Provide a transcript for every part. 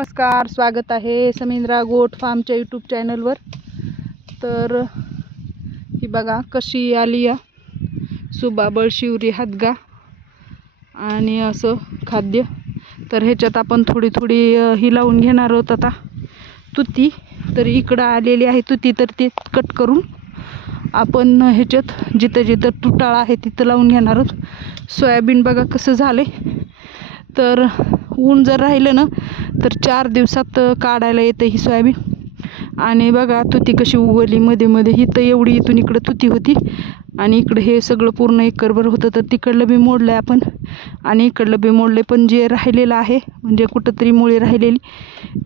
नमस्कार स्वागत आहे समिंद्रा गोट फार्मच्या यूट्यूब चॅनलवर तर ही बघा कशी आली या. सुबाबळ शिवरी हादगा आणि असं खाद्य. तर ह्याच्यात आपण थोडी थोडी ही लावून घेणार आहोत आता. तुती तर इकडं आलेली आहे तुती तर ती कट करून आपण ह्याच्यात जिथं जिथं तुटाळा आहे तिथं लावून घेणार आहोत. सोयाबीन बघा कसं झालं तर ऊन जर राहिलं ना तर चार दिवसात काढायला येतं ही सोयाबीन. आणि बघा तुती कशी उगवली. मध्ये मध्ये ही तर एवढी इथून इकडं तुती होती. आणि इकडं हे सगळं पूर्ण एकरभर होतं. तर तिकडलं बी मोडलं आहे आपण. आणि इकडलं बी मोडलं पण जे राहिलेलं आहे म्हणजे कुठंतरी मुळी राहिलेली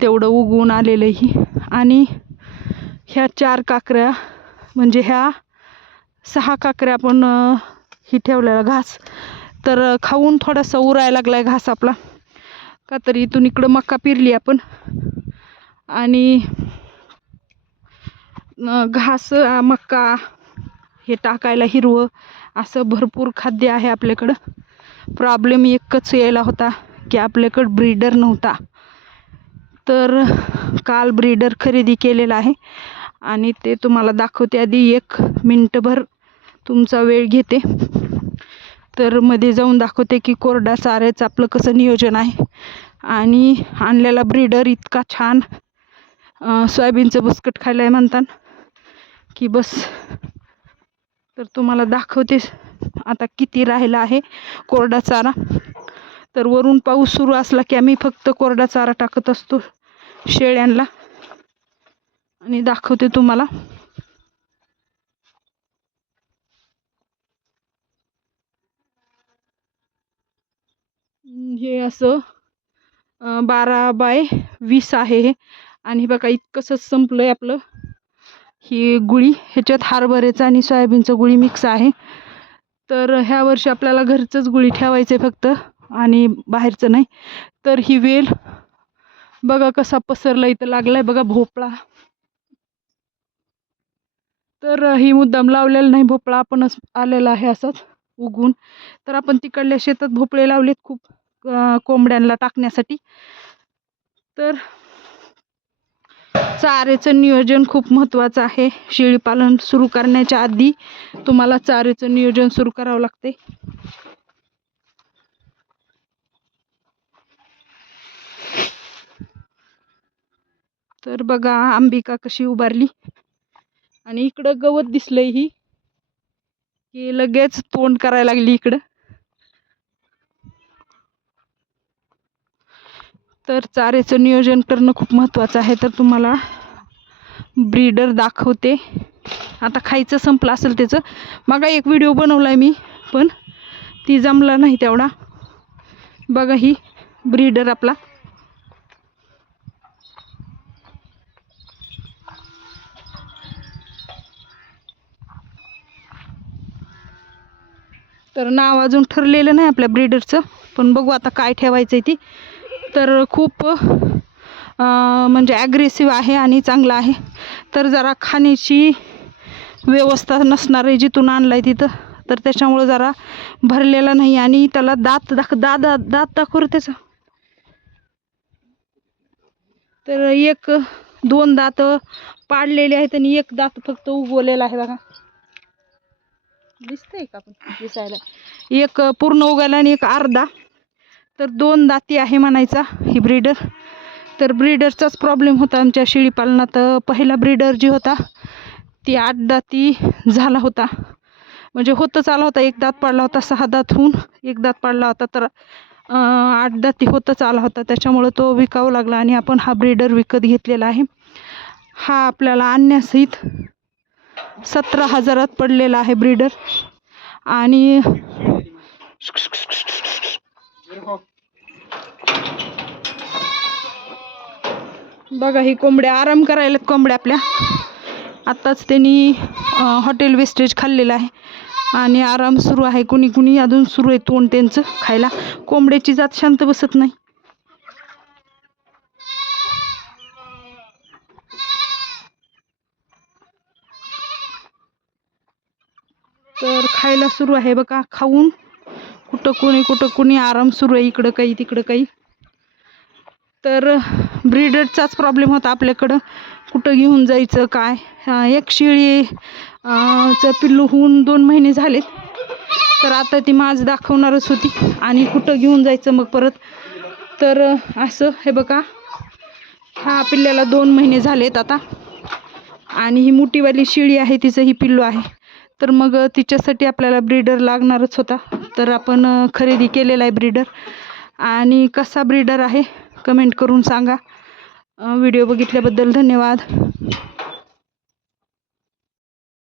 तेवढं उगवून आलेलं ही. आणि ह्या चार काकऱ्या म्हणजे ह्या सहा काकऱ्या आपण ही ठेवलेला घास. तर खाऊन थोडासा उरायला लागला आहे घास आपला. का तर इथून इकडं मका पिरली आपण. आणि घास मक्का मका हे टाकायला हिरवं असं भरपूर खाद्य आहे आपल्याकडं. प्रॉब्लेम एकच यायला होता की आपल्याकडं ब्रीडर नव्हता. तर काल ब्रीडर खरेदी केलेला आहे. आणि ते तुम्हाला दाखवते आधी एक मिनटभर. तुमचा वेळ घेते. तर मध्ये जाऊन दाखवते की कोरडा चाऱ्याचं आपलं कसं नियोजन आहे. आणि आणलेला ब्रीडर इतका छान सोयाबीनचं बस्कट खायला आहे म्हणतात. की बस. तर तुम्हाला दाखवते आता किती राहिला आहे कोरडा चारा. तर वरून पाऊस सुरू असला की आम्ही फक्त कोरडा चारा टाकत असतो शेळ्यांना. आणि दाखवते तुम्हाला. हे असं बारा बाय वीस आहे हे. आणि बघा इतकंसं संपलं आहे आपलं. ही गुळी ह्याच्यात हरभऱ्याचं आणि सोयाबीनचं गुळी मिक्स आहे. तर ह्या वर्षी आपल्याला घरचंच गुळी ठेवायचं आहे फक्त आणि बाहेरचं नाही. तर ही वेल बघा कसा पसरला इथं लागला आहे बघा भोपळा. तर ही मुद्दाम लावलेला नाही भोपळा आपणच आलेला आहे असंच. उगून तर आपण तिकडल्या शेतात भोपळे लावलेत खूप कोंबड्यांना टाकण्यासाठी. तर चाऱ्याचं नियोजन खूप महत्त्वाचं आहे. शेळीपालन सुरू करण्याच्या आधी तुम्हाला चाऱ्याचं नियोजन सुरू करावं लागते. तर बघा अंबिका कशी उभारली. आणि इकडं गवत दिसलंय ही. की लगेच तोंड करायला लागली इकडं. तर चाऱ्याचं नियोजन करणं खूप महत्त्वाचं आहे. तर तुम्हाला ब्रीडर दाखवते. आता खायचं संपलं असेल त्याचं. मग एक व्हिडिओ बनवला आहे मी पण ती जमला नाही तेवढा. बघा ही ब्रीडर आपला. तर नाव अजून ठरलेलं नाही आपल्या ब्रीडरचं पण बघू आता काय ठेवायचं आहे ती. तर खूप म्हणजे ॲग्रेसिव्ह आहे आणि चांगलं आहे. तर जरा खाण्याची व्यवस्था नसणार आहे जिथून आणलं आहे तिथं. तर त्याच्यामुळं जरा भरलेला नाही आणि त्याला दात दाख दात दात दात दाखव त्याचा. तर एक दोन दात पाडलेले आहेत आणि एक दात फक्त उगवलेला आहे बघा. दिसतंय का पण? दिसायला. एक पूर्ण उगायला आणि एक अर्धा. तर दोन दाती आहे म्हणायचा ही ब्रीडर तर ब्रीडरचाच प्रॉब्लेम होता आमच्या शेळीपालनात पहिला ब्रीडर जी होता ती आठ दाती झाला होता. म्हणजे होतच आला होता एक दात पाडला होता सहा दात होऊन एक दात पाडला होता. तर आठ दाती होतच आला होता. त्याच्यामुळं तो विकावा लागला आणि आपण हा ब्रीडर विकत घेतलेला आहे. हा आपल्याला आणण्यासहित सतरा हजारात पडलेला आहे ब्रीडर आणि बघा ही कोंबड्या आराम करायला कोंबड्या आपल्या. आत्ताच त्यांनी हॉटेल वेस्टेज खाल्लेलं आहे. आणि आराम सुरू आहे. कुणी कुणी अजून सुरू आहे तोंड त्यांचं खायला. कोंबड्याची जात शांत बसत नाही. तर खायला सुरू आहे बघा खाऊन. कुठं कोणी कुठं कोणी आराम सुरू आहे इकडं काही तिकडं काही. तर ब्रीडरचाच प्रॉब्लेम होता आपल्याकडं. कुठं घेऊन जायचं काय? एक शिळी चं पिल्लू होऊन दोन महिने झालेत. तर आता ती माझ दाखवणारच होती. आणि कुठं घेऊन जायचं मग परत? तर असं हे बघा. हा पिल्ल्याला दोन महिने झालेत आता. आणि ही मोठीवाली शिळी आहे तिचं ही पिल्लू आहे. तर मग तिच्यासाठी आपल्याला ब्रीडर लागणारच होता. तर आपण खरेदी केलेला आहे ब्रीडर आणि कसा ब्रीडर आहे कमेंट करून सांगा. व्हिडिओ बघितल्याबद्दल धन्यवाद.